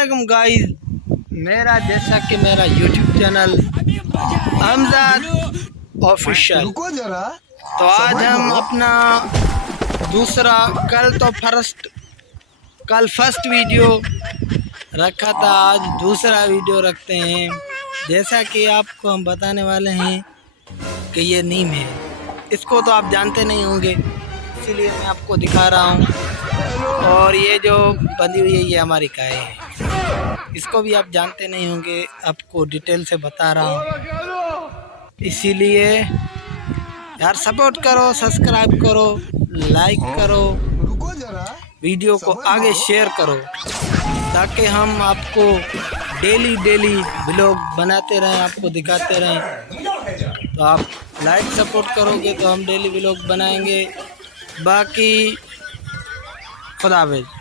वालेकुम गाइस, मेरा जैसा कि मेरा यूट्यूब चैनल हमजाद ऑफिशियल। रुको जरा, तो आज सबर हम करो। अपना दूसरा कल फर्स्ट वीडियो रखा था, आज दूसरा वीडियो रखते हैं। जैसा कि आपको हम बताने वाले हैं कि ये नीम है, इसको तो आप जानते नहीं होंगे, इसीलिए मैं आपको दिखा रहा हूँ। और ये जो बंधी हुई है ये हमारी गाय है, इसको भी आप जानते नहीं होंगे, आपको डिटेल से बता रहा हूँ। इसीलिए यार सपोर्ट करो, सब्सक्राइब करो, लाइक करो, रुको जरा, वीडियो को सबर आगे करो। शेयर करो, ताकि हम आपको डेली व्लॉग बनाते रहें, आपको दिखाते रहें। तो आप लाइक सपोर्ट करोगे तो हम डेली व्लॉग बनाएंगे। बाकी खुदा हाफिज़।